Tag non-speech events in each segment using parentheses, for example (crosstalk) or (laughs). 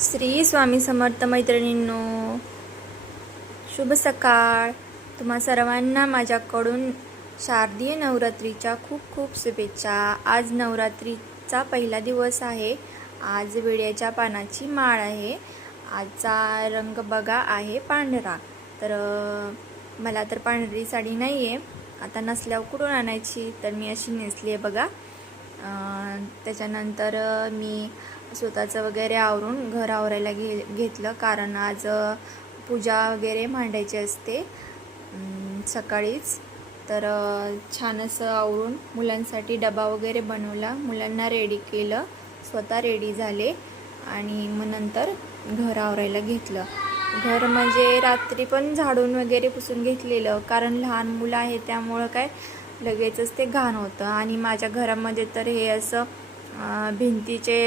श्री स्वामी समर्थ मैत्रिणींनो शुभ सकाळ. तुम्हा सर्वांना माझ्याकडून शारदीय नवरात्रीच्या खूप खूप शुभेच्छा. आज नवरात्रीचा पहिला दिवस आहे. आज विड्याच्या पानाची माळ आहे. आजचा रंग बघा आहे पांढरा. तर मला तर पांढरी साडी नाही आहे आता नसल्यावर कुठून आणायची? तर मी अशी नेसली आहे बघा त्याच्यानंतर मी स्वतःचं वगैरे आवरून घर आवरायला घे घेतलं. कारण आज पूजा वगैरे मांडायची असते. सकाळीच. तर छान असं आवरून मुलांसाठी डबा वगैरे बनवला. मुलांना रेडी केलं. स्वतः रेडी झाले. आणि मग नंतर घर आवरायला घेतलं. घर म्हणजे रात्री पण झाडून वगैरे पुसून घेतलेलं. कारण लहान मुलं आहे त्यामुळं काय लगेचच ते घाण होतं. आणि माझ्या घरामध्ये तर हे असं भिंतीचे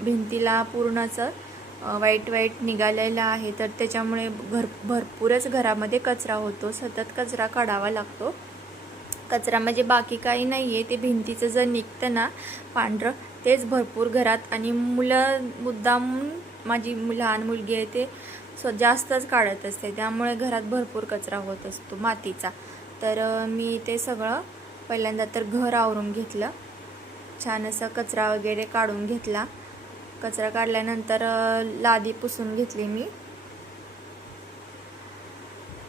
भिंतीला पूर्ण असं वाईट वाईट निघालेलं आहे. तर त्याच्यामुळे घर भरपूरच घरामध्ये कचरा होतो. सतत कचरा काढावा लागतो. कचरा म्हणजे बाकी काही नाही आहे ते भिंतीचं जर निघतं ना पांढरं तेच भरपूर घरात. आणि मुलं मुद्दाम माझी लहान मुलगी आहे ते स्व जास्तच काढत असते. त्यामुळे घरात भरपूर कचरा होत असतो मातीचा. तर मी ते सगळं पहिल्यांदा तर घर आवरून घेतलं. छान असं कचरा वगैरे काढून घेतला. कचरा काढल्यानंतर लादी पुसून घेतली मी.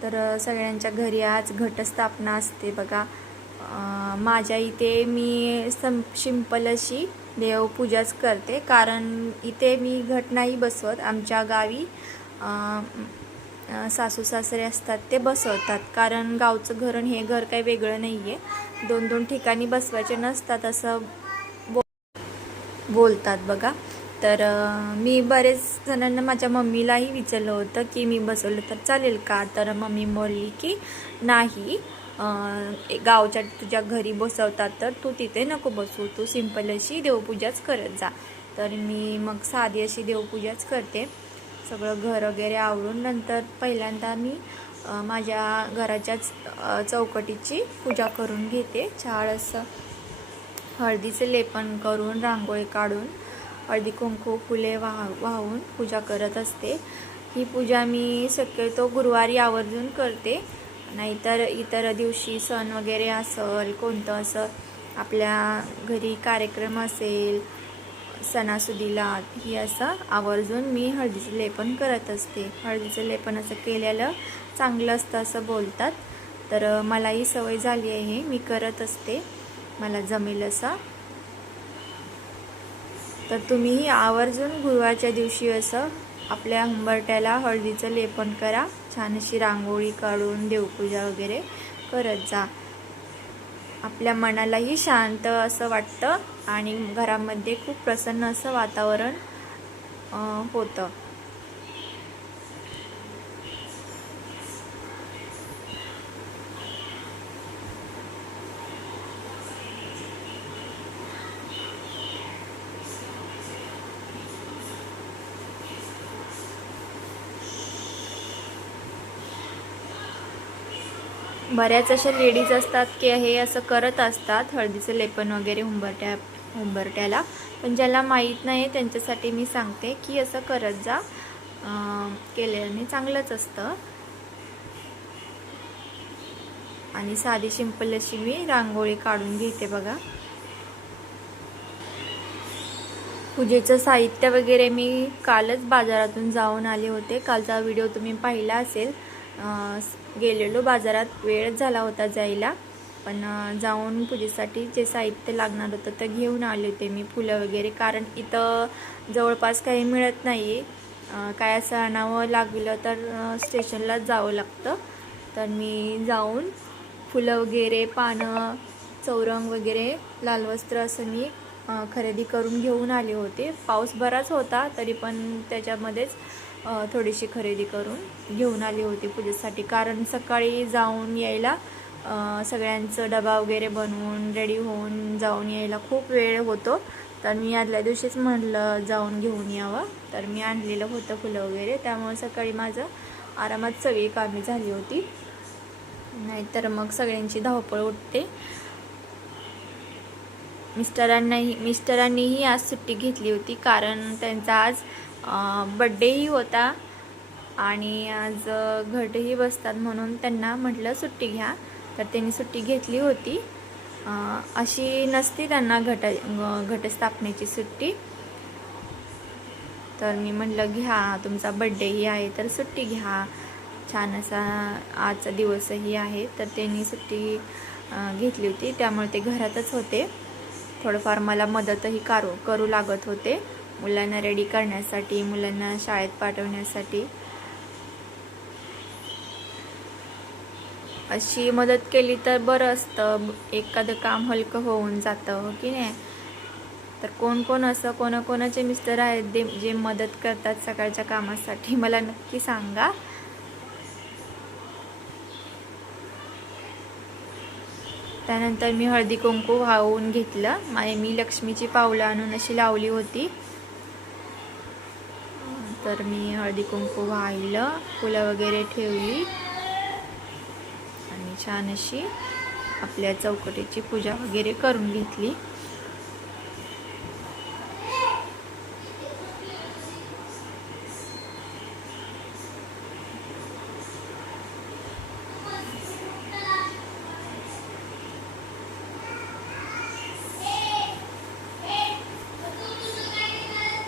तर सगळ्यांच्या घरी आज घटस्थापना असते बघा. माझ्या इथे मी सं सिंपल अशी देवपूजाच करते. कारण इथे मी घट नाही बसवत. आमच्या गावी सासू सासरे असतात ते बसवतात. कारण गावचं घरण हे घर काही वेगळं नाही आहे दोन दोन ठिकाणी बसवायचे नसतात असं बोलतात बघा. तर मी बरेच जणांना माझ्या मम्मीलाही विचारलं होतं की मी बसवलं तर चालेल का? तर मम्मी बोलली की नाही गावच्या तुझ्या घरी बसवतात तर तू तिथे नको बसू तू सिंपल अशी देवपूजाच करत जा. तर मी मग साधी अशी देवपूजाच करते. सगळं घर वगैरे आवरून नंतर पहिल्यांदा मी माझ्या घराच्याच चौकटीची पूजा करून घेते. छान असं हळदीचं लेपन करून रांगोळी काढून हळदी कुंकू फुले वाह वाहून पूजा करत असते. ही पूजा मी शक्यतो गुरुवारी आवर्जून करते. नाहीतर इतर दिवशी सण वगैरे असेल कोणतं असं आपल्या घरी कार्यक्रम असेल सणासुदीला ही असं आवर्जून मी हळदीचं लेपन करत असते. हळदीचं लेपन असं केलेलं चांगलं असतं असं बोलतात. तर मलाही सवय झाली आहे मी करत असते. मला जमेल असं. तर तुम्हीही आवर्जून गुरुवारच्या दिवशी असं आपल्या हुंबरट्याला हळदीचं लेपन करा. छान अशी रांगोळी काढून देवपूजा वगैरे करत जा. आपल्या मनालाही शांत असं वाटतं आणि घरामध्ये खूप प्रसन्न असं वातावरण होतं. बऱ्याच अशा लेडीज असतात की हे असं करत असतात हळदीचं लेपन वगैरे उंबरट्या उंबरट्याला. पण ज्याला माहीत नाही त्यांच्यासाठी मी सांगते की असं करत जा. केल्याने चांगलंच असतं. आणि साधी सिंपल अशी मी रांगोळी काढून घेते बघा. पूजेचं साहित्य वगैरे मी कालच बाजारातून जाऊन आले होते. कालचा व्हिडिओ तुम्ही पाहिला असेल. गेलेलो. बाजारात वेळ झाला होता जायला. पण जाऊन पूजेसाठी जे साहित्य लागणार होतं ते घेऊन आले होते मी फुलं वगैरे. कारण इथं जवळपास काही मिळत नाही काय असं आणावं लागलं तर स्टेशनलाच जावं लागतं. तर मी जाऊन फुलं वगैरे पानं चौरंग वगैरे लाल वस्त्र असं मी खरेदी करून घेऊन आले होते. पाऊस बराच होता तरी पण त्याच्यामध्येच थोडीशी खरेदी करून घेऊन आली होती पूजेसाठी. कारण सकाळी जाऊन यायला सगळ्यांचं डबा वगैरे बनवून रेडी होऊन जाऊन यायला खूप वेळ होतो. तर मी आदल्या दिवशीच म्हटलं जाऊन घेऊन यावं. तर मी आणलेलं होतं फुलं वगैरे. त्यामुळे सकाळी माझं आरामात सगळी कामे झाली होती. नाहीतर मग सगळ्यांची धावपळ उठते. मिस्टरांनाही मिस्टरांनीही आज सुट्टी घेतली होती. कारण त्यांचा आज बड्डेही होता. आणि आज घटही बसतात म्हणून त्यांना म्हटलं सुट्टी घ्या. तर त्यांनी सुट्टी घेतली होती. अशी नसती त्यांना घट घटस्थापनेची सुट्टी. तर मी म्हटलं घ्या तुमचा बड्डेही आहे तर सुट्टी घ्या. छान असा आजचा दिवसही आहे. तर त्यांनी सुट्टी घेतली होती. त्यामुळे ते घरातच होते. थोडंफार मला मदतही करू करू लागत होते. मुलांना रेडी करण्यासाठी मुलांना शाळेत पाठवण्यासाठी अशी मदत केली तर बरं असतं. एखादं काम हलकं होऊन जातं हो की नाही? तर कोण कोण असं कोणाकोणाचे मिस्टर आहेत जे जे मदत करतात सकाळच्या कामासाठी? (laughs) मला नक्की सांगा. त्यानंतर मी हळदी कुंकू वाहून घेतलं. माय मी लक्ष्मीची पावलं आणून अशी लावली होती. तर मी हळदी कुंकू वाहिलं फुलं वगैरे ठेवली. आणि छान अशी आपल्या चौकटीची पूजा वगैरे करून घेतली.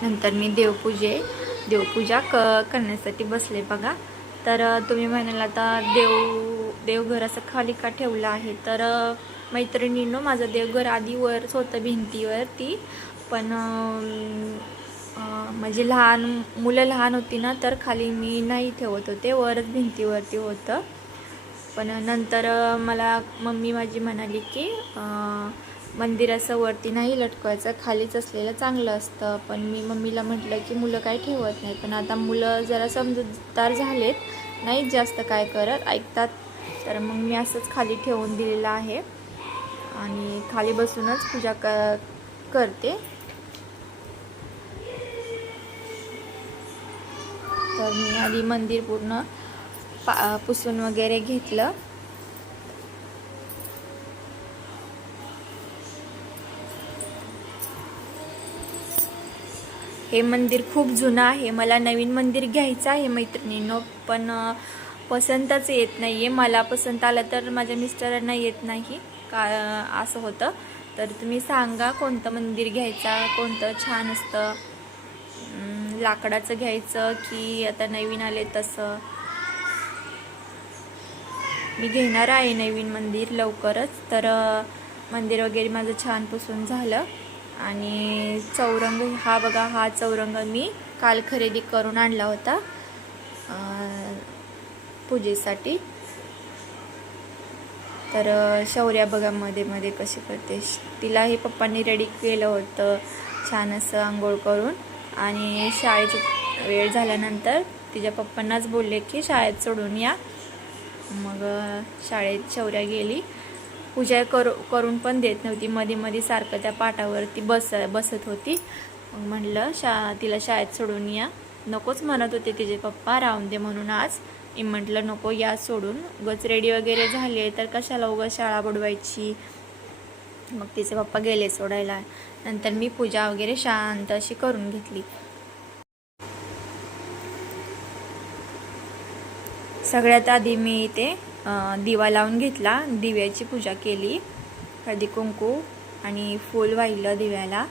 नंतर मी देवपूजे देवपूजा क करण्यासाठी बसले बघा. तर तुम्ही म्हणाल आता देव देवघर असं खाली का ठेवलं आहे? तर मैत्रिणींनो माझं देवघर आधी वरच होतं भिंतीवरती. पण म्हणजे लहान मुलं लहान होती ना तर खाली मी नाही ठेवत होते. वरच भिंतीवरती होतं. पण नंतर मला मम्मी माझी म्हणाली की मंदिर असं वरती नाही लटकवायचं खालीच असलेलं चांगलं असतं. पण मी मम्मीला म्हटलं की मुलं काय ठेवत नाही. पण आता मुलं जरा समजूतदार झालेत नाहीत जास्त काय करत ऐकतात. तर मग मी असंच खाली ठेवून दिलेलं आहे. आणि खाली बसूनच पूजा क करते. तर मी आधी मंदिर पूर्ण पा पुसून वगैरे घेतलं. हे मंदिर खूप जुनं आहे. मला नवीन मंदिर घ्यायचं आहे मैत्रिणींनो पण पसंतच येत नाही आहे मला पसंत आलं तर माझ्या मिस्टरांना येत नाही. का असं होतं. तर तुम्ही सांगा कोणतं मंदिर घ्यायचा कोणतं छान असतं. लाकडाचं घ्यायचं की आता नवीन आले तसं? मी घेणार आहे नवीन मंदिर लवकरच. तर मंदिर वगैरे माझं छान पुसून झालं. आणि चौरंग हा बघा हा चौरंग मी काल खरेदी करून आणला होता पूजेसाठी. तर शौर्या बघा मध्ये मध्ये कशी करते. तिला हे पप्पांनी रेडी केलं होतं छान असं आंघोळ करून. आणि शाळेची वेळ झाल्यानंतर तिच्या पप्पांनाच बोलले की शाळेत सोडून या. मग शाळेत शौर्या गेली. पूजा करू करून पण देत नव्हती. मध्ये मध्ये सारखं त्या पाटावरती बस बसत होती. मग म्हटलं शा तिला शाळेत सोडून या. नकोच म्हणत होते तिचे पप्पा राहून दे म्हणून आज. मी म्हटलं नको या सोडून. उगाच रेडी वगैरे झाले तर कशाला उगं शाळा बुडवायची? मग तिचे पप्पा गेले सोडायला. नंतर मी पूजा वगैरे शांत अशी करून घेतली. सगळ्यात आधी मी इथे दिवा लावून घेतला. दिव्याची पूजा केली. हळदी कुंकू आणि फूल वाहिलं दिव्याला.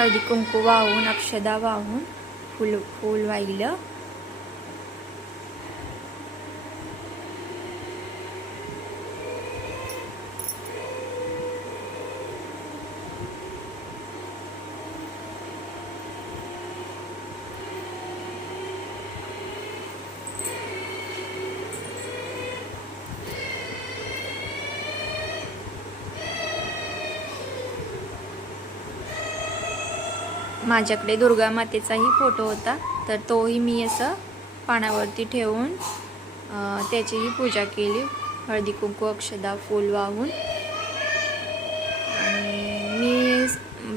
हळदी कुंकू वाहून अक्षदा वाहून फुल फूल वाहिलं माझ्याकडे दुर्गा मातेचाही फोटो होता. तर तोही मी असं पानावरती ठेवून त्याचीही पूजा केली. हळदी कुंकू अक्षदा फूल वाहून. आणि मी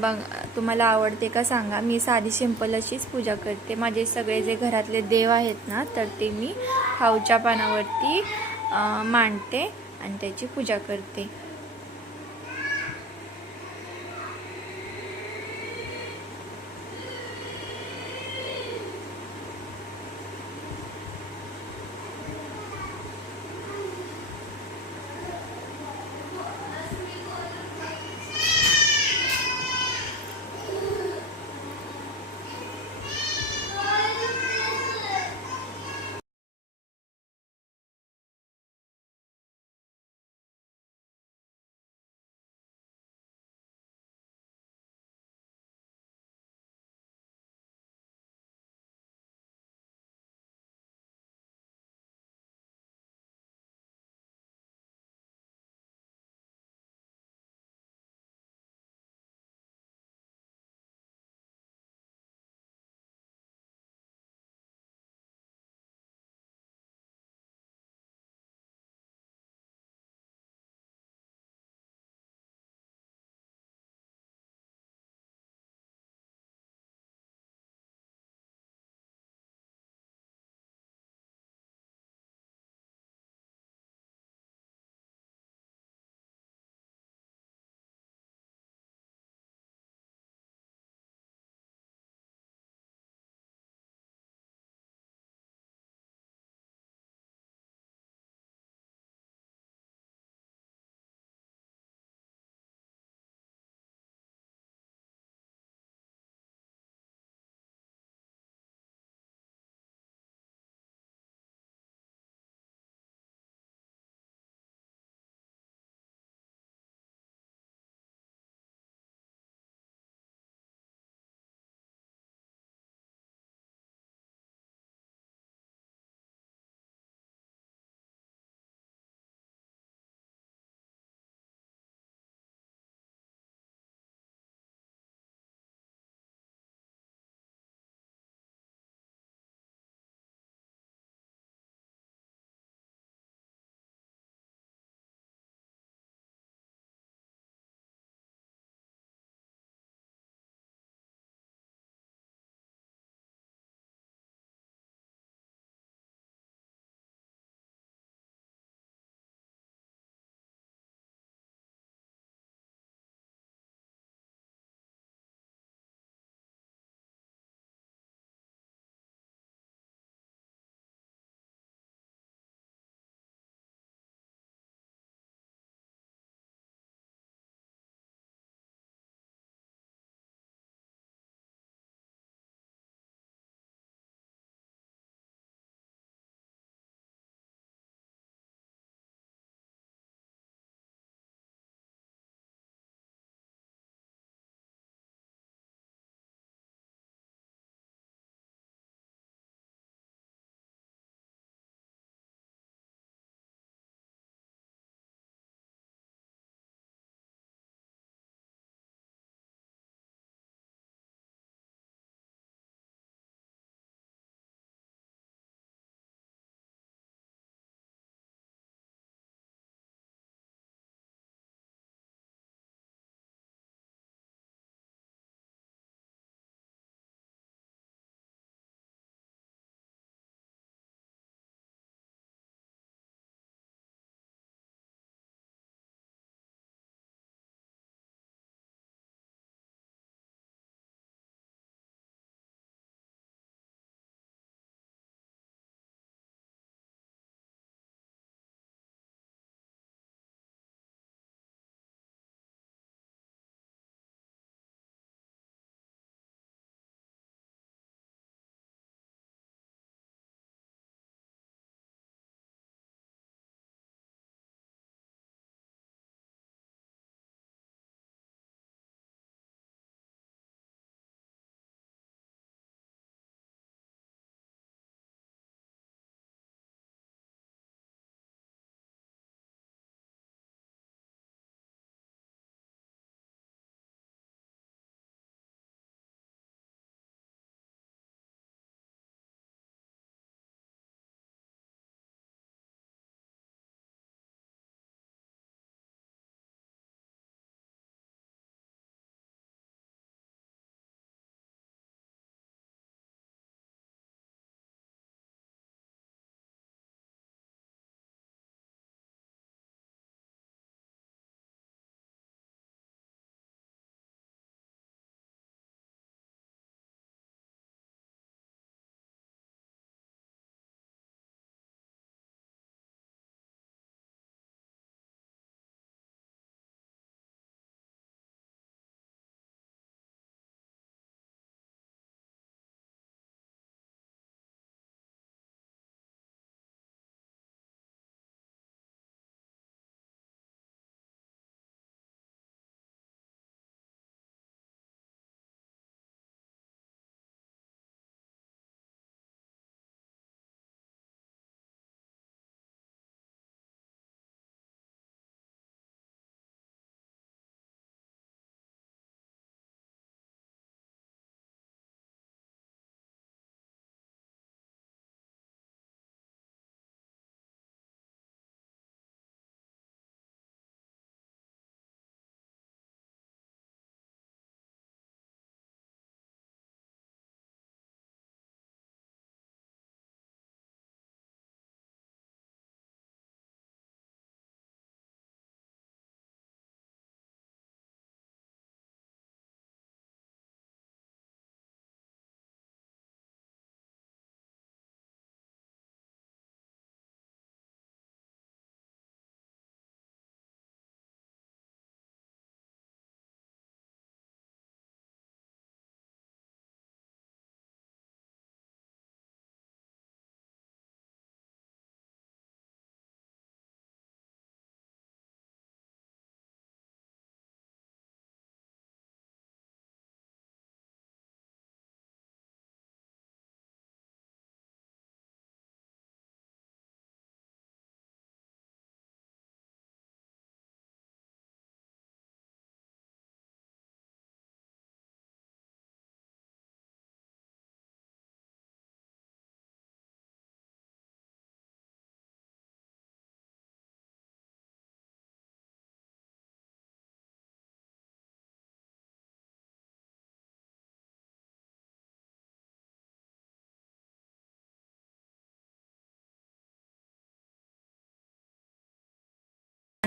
बंग बघ तुम्हाला आवडते का सांगा? मी साधी सिंपल अशीच पूजा करते. माझे सगळे जे घरातले देव आहेत ना तर ते मी खाऊच्या पानावरती मांडते आणि त्याची पूजा करते.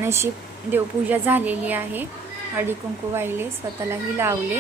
अशी देवपूजा झालेली आहे. हळदी कुंकू वाहिले स्वतःलाही लावले.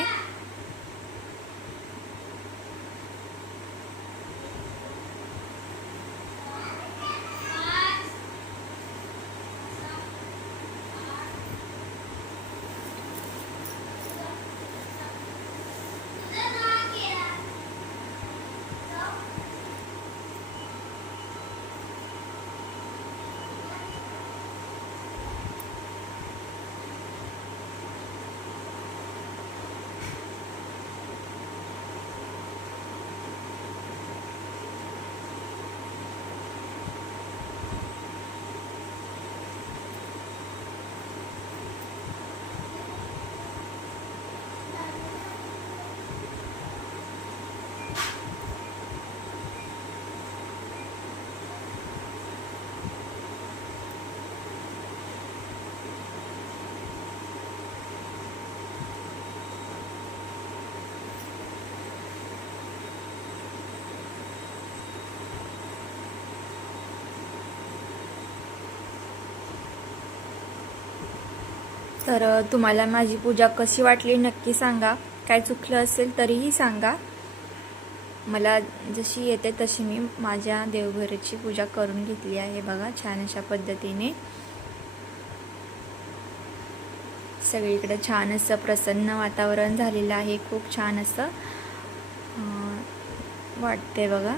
तर तुम्हाला माझी पूजा कशी वाटली नक्की सांगा. काय चुकलं असेल तरीही सांगा. मला जशी येते तशी मी माझ्या देवघराची पूजा करून घेतली आहे बघा छान अशा पद्धतीने. सगळीकडे छान असं प्रसन्न वातावरण झालेलं आहे खूप छान असं वाटते बघा.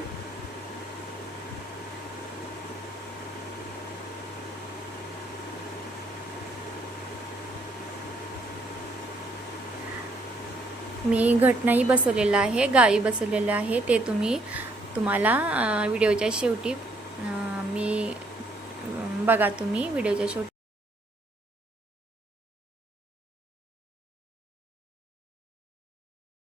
मी घटनाही बसवलेलं आहे गावी बसवलेलं आहे. ते तुम्ही तुम्हाला व्हिडिओच्या शेवटी मी बघा तुम्ही व्हिडिओच्या शेवटी.